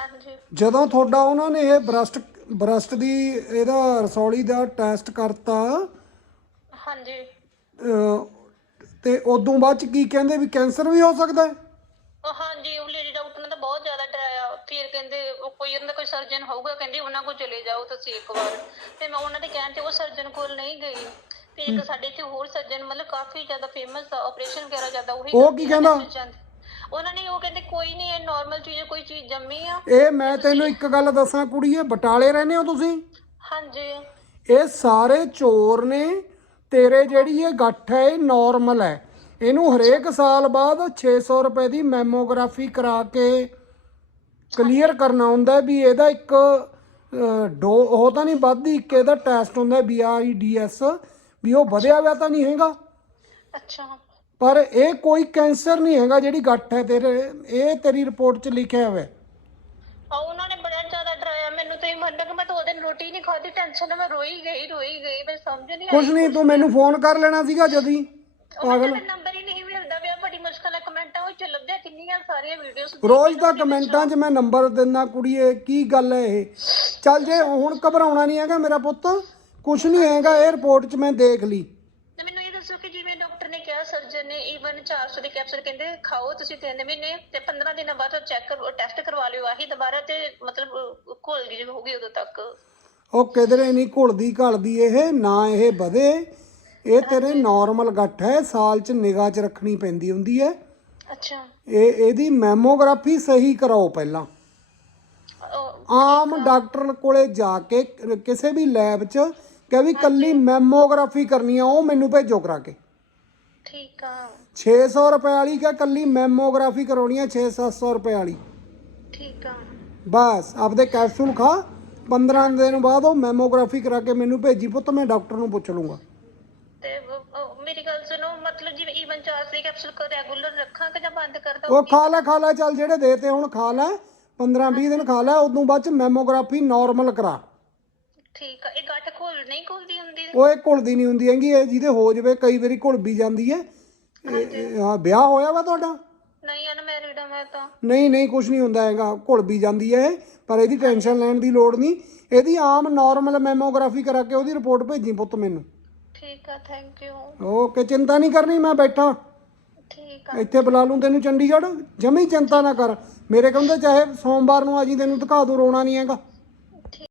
ਹਾਂਜੀ। ਜਦੋਂ ਤੁਹਾਡਾ ਉਹਨਾਂ ਨੇ ਇਹ ਬ੍ਰਸਟ ਬ੍ਰਸਟ ਦੀ ਇਹਦਾ ਰਸੌਲੀ ਦਾ ਟੈਸਟ ਕਰਤਾ ਹਾਂਜੀ। ਅਹ, ਤੇ ਉਦੋਂ ਬਾਅਦ ਚ ਕੀ ਕਹਿੰਦੇ ਵੀ ਕੈਂਸਰ ਵੀ ਹੋ ਸਕਦਾ ਹੈ? ਉਹ ਹਾਂਜੀ ਉਹ ਲੇਡੀ ਡਾਕਟਰ ਨੇ ਤਾਂ ਬਹੁਤ ਜ਼ਿਆਦਾ ਡਰਾਇਆ। ਫਿਰ ਕਹਿੰਦੇ ਉਹ ਕੋਈ ਉਹਨਾਂ ਦਾ ਕੋਈ ਸਰਜਨ ਹੋਊਗਾ ਕਹਿੰਦੀ ਉਹਨਾਂ ਕੋਲ ਚਲੇ ਜਾਓ ਤੁਸੀਂ ਇੱਕ ਵਾਰ। ਤੇ ਮੈਂ ਉਹਨਾਂ ਦੇ ਕਹਿਣ ਤੇ ਉਹ ਸਰਜਨ ਕੋਲ ਨਹੀਂ ਗਈ। ਤੇ ਇੱਕ ਸਾਡੇ ਇੱਥੇ ਹੋਰ ਸਰਜਨ ਮਤਲਬ ਕਾਫੀ ਜ਼ਿਆਦਾ ਫੇਮਸ ਆ ਆਪਰੇਸ਼ਨ ਵਗੈਰਾ ਜ਼ਿਆਦਾ ਉਹੀ ਉਹ ਕਰਦੇ ਕੀ ਆ ਕਹਿੰਦਾ? ਸਰਜਨ। ਉਹਨਾਂ ਨੇ ਉਹ ਕਹਿੰਦੇ ਕੋਈ ਨਹੀਂ ਇਹ ਨਾਰਮਲ ਚੀਜ਼ ਹੈ ਕੋਈ ਚੀਜ਼ ਜੰਮੀ ਆ। ਇਹ ਮੈਂ ਤੈਨੂੰ ਇੱਕ ਗੱਲ ਦੱਸਾਂ ਕੁੜੀਏ ਬਟਾਲੇ ਰਹਿੰਦੇ ਹੋ ਤੁਸੀਂ? ਹਾਂਜੀ। ਇਹ ਸਾਰੇ ਚੋਰ ਨੇ ਤੇਰੇ ਜਿਹੜੀ ਇਹ ਗੱਠ ਹੈ ਇਹ ਨਾਰਮਲ ਹੈ। ਇਹਨੂੰ ਹਰੇਕ ਸਾਲ ਬਾਅਦ 600 ਰੁਪਏ ਦੀ ਮੈਮੋਗ੍ਰਾਫੀ ਕਰਾ ਕੇ ਕਲੀਅਰ ਕਰਨਾ ਹੁੰਦਾ ਹੈ ਵੀ ਇਹਦਾ ਇੱਕ ਅਹ, ਡੋ ਉਹ ਤਾਂ ਨਹੀਂ ਵੱਧਦੀ ਇੱਕ ਇਹਦਾ ਟੈਸਟ ਹੁੰਦਾ ਬੀ ਆਈ ਡੀ ਐਸ ਵੀ ਉਹ ਵਧਿਆ ਹੋਇਆ ਤਾਂ ਨਹੀਂ ਹੈਗਾ? ਅੱਛਾ। ਪਰ ਇਹ ਕੋਈ ਕੈਂਸਰ ਨਹੀਂ ਹੈਗਾ ਜਿਹੜੀ ਗੱਠ ਹੈ ਤੇਰੇ ਇਹ ਤੇਰੀ ਰਿਪੋਰਟ 'ਚ ਲਿਖਿਆ ਹੋਇਆ ਹੈ। ਆ ਉਹਨਾਂ ਨੇ ਬੜਾ ਜ਼ਿਆਦਾ ਡਰਾਇਆ ਮੈਨੂੰ ਤੇ ਮੰਨ ਕਿ ਮੈਂ ਤਾਂ ਉਹਦੇ ਰੋਟੀ ਨਹੀਂ ਖਾਧੀ ਟੈਨਸ਼ਨ ਮੈਂ ਰੋਈ ਗਈ ਰੋਈ ਗਈ ਮੈਂ ਸਮਝ ਨਹੀਂ ਕੁਛ ਨਹੀਂ ਤੂੰ ਮੈਨੂੰ ਫੋਨ ਕਰ ਲੈਣਾ ਸੀਗਾ ਜਦੀ ਦਾ ਨੰਬਰ ਹੀ ਨਹੀਂ ਮਿਲਦਾ ਪਿਆ ਬੜੀ ਮੁਸ਼ਕਲ ਨਾਲ ਕਮੈਂਟਾਂ ਵਿੱਚ ਲੱਭਿਆ ਕਿੰਨੀਆਂ ਸਾਰੀਆਂ ਵੀਡੀਓਜ਼ ਰੋਜ਼ ਦਾ ਕਮੈਂਟਾਂ 'ਚ ਮੈਂ ਨੰਬਰ ਦਿੰਦਾ ਕੁੜੀਏ ਕੀ ਗੱਲ ਹੈ ਇਹ? ਚੱਲ ਜੇ ਹੁਣ ਘਬਰਾਉਣਾ ਨਹੀਂ ਹੈਗਾ ਮੇਰਾ ਪੁੱਤ ਕੁਛ ਨਹੀਂ ਹੈਗਾ ਇਹ ਰਿਪੋਰਟ 'ਚ ਮੈਂ ਦੇਖ ਲਈ ਤੇ ਮੈਨੂੰ ਇਹ ਦੱਸੋ ਕਿ ਜਿਵੇਂ ਡਾਕਟਰ ਨੇ ਕਿਹਾ ਸਰਜਨ ਨੇ ਈਵਨ 400 ਦੇ ਕੈਪਸੂਲ ਕਹਿੰਦੇ ਖਾਓ ਤੁਸੀਂ 3 ਮਹੀਨੇ ਤੇ 15 ਦਿਨਾਂ ਬਾਅਦ ਚੈੱਕ ਕਰੋ ਟੈਸਟ ਕਰਵਾ ਲਿਓ ਆਹੀ ਦੁਬਾਰਾ ਤੇ ਮਤਲਬ ਘੁਲ ਗਈ ਹੋਊਗੀ ਉਦੋਂ ਤੱਕ। ਉਹ ਕਿਧਰੇ ਨਹੀਂ ਘੁਲਦੀ ਘਲਦੀ ਇਹ ਨਾ ਇਹ ਵਧੇ। ਇਹ ਤੇਰੇ ਨਾਰਮਲ ਗੱਠ ਹੈ ਸਾਲ 'ਚ ਨਿਗਾਹ 'ਚ ਰੱਖਣੀ ਪੈਂਦੀ ਹੁੰਦੀ ਹੈ। ਅੱਛਾ। ਇਹ ਇਹਦੀ ਮੈਮੋਗ੍ਰਾਫੀ ਸਹੀ ਕਰਾਓ ਪਹਿਲਾਂ। ਆਮ ਡਾਕਟਰ ਕੋਲੇ ਜਾ ਕੇ ਕਿਸੇ ਵੀ ਲੈਬ 'ਚ ਕਹੇ ਵੀ ਕੱਲੀ ਮੈਮੋਗ੍ਰਾਫੀ ਕਰਨੀ ਆ ਉਹ ਮੈਨੂੰ ਭੇਜੋ ਕਰਾ ਕੇ। ਠੀਕ ਆ। 600 ਰੁਪਏ ਵਾਲੀ ਕਿ ਕੱਲੀ ਮੈਮੋਗ੍ਰਾਫੀ ਕਰਾਉਣੀ ਹੈ 6-700 ਰੁਪਏ ਵਾਲੀ। ਠੀਕ ਆ। ਬਸ ਆਪਦੇ ਕੈਪਸੂਲ ਖਾ 15 ਦਿਨ ਬਾਅਦ ਉਹ ਮੈਮੋਗ੍ਰਾਫੀ ਕਰਾ ਕੇ ਮੈਨੂੰ ਭੇਜੀ ਪੁੱਤ ਮੈਂ ਡਾਕਟਰ ਨੂੰ ਪੁੱਛ ਲੂੰਗਾ ਤੇ ਉਹ- ਉਹ ਮੇਰੀ ਗੱਲ ਸੁਣੋ ਮਤਲਬ ਜਿਵੇਂ ਈਵਨ 400 ਦੇ ਕੈਪਸੂਲ ਕੋ ਰੈਗੂਲਰ ਰੱਖਾਂ ਕਿ ਜਾਂ ਬੰਦ ਕਰ ਦਵਾਂ ਉਹ ਖਾ ਲੈ ਖਾ ਲੈ ਚੱਲ ਜਿਹੜੇ ਦੇਤੇ ਹੁਣ ਖਾ ਲੈ 15-20 ਦਿਨ ਖਾ ਲੈ ਉਦੋਂ ਬਾਅਦ ਚ ਮੈਮੋਗ੍ਰਾਫੀ ਨਾਰਮਲ ਕਰਾ। ਠੀਕ ਆ ਇਹ ਗੱਠ ਘੁਲ ਨਹੀਂ ਘੁਲਦੀ ਹੁੰਦੀ? ਉਹ ਇਹ ਘੁਲਦੀ ਨਹੀਂ ਹੁੰਦੀ ਹੈਗੀ ਇਹ ਜਿਹਦੇ ਹੋ ਜਵੇ ਕਈ ਵਾਰੀ ਘੁਲ ਵੀ ਜਾਂਦੀ ਹੈ। ਇਹ- ਇਹ- ਹਾਂ ਵਿਆਹ ਹੋਇਆ ਵਾ ਤੁਹਾਡਾ? ਨਹੀਂ ਅਨਮੈਰਿਡ ਆ ਮੈਂ ਤਾਂ। ਨਹੀਂ ਨਹੀਂ ਕੁਝ ਨਹੀਂ ਹੁੰਦਾ ਹੈਗਾ ਘੁਲ ਵੀ ਜਾਂਦੀ ਹੈ ਇਹ, ਪਰ ਇਹਦੀ ਟੈਨਸ਼ਨ ਲੈਣ ਦੀ ਲੋੜ ਨਹੀਂ। ਇਹਦੀ ਆਮ ਨਾਰਮਲ ਮੈਮੋਗ੍ਰਾਫੀ ਕਰਾ ਕੇ ਉਹਦੀ ਰਿਪੋਰਟ ਭੇਜੀ ਪੁੱਤ ਮੈਨੂੰ। ਠੀਕ ਆ ਥੈਂਕ ਯੂ ਓਕੇ ਚਿੰਤਾ ਨਹੀਂ ਕਰਨੀ ਮੈਂ ਬੈਠਾ। ਠੀਕ ਆ। ਇੱਥੇ ਬੁਲਾ ਲੂੰ ਤੈਨੂੰ ਚੰਡੀਗੜ੍ਹ। ਜਮੀ ਚਿੰਤਾ ਨਾ ਕਰ। ਮੇਰੇ ਕਹਿੰਦੇ ਚਾਹੇ ਸੋਮਵਾਰ ਨੂੰ ਆ ਜੀ ਤੈਨੂੰ ਦਿਖਾ ਦੂੰ ਰੋਣਾ ਨਹੀਂ ਹੈਗਾ।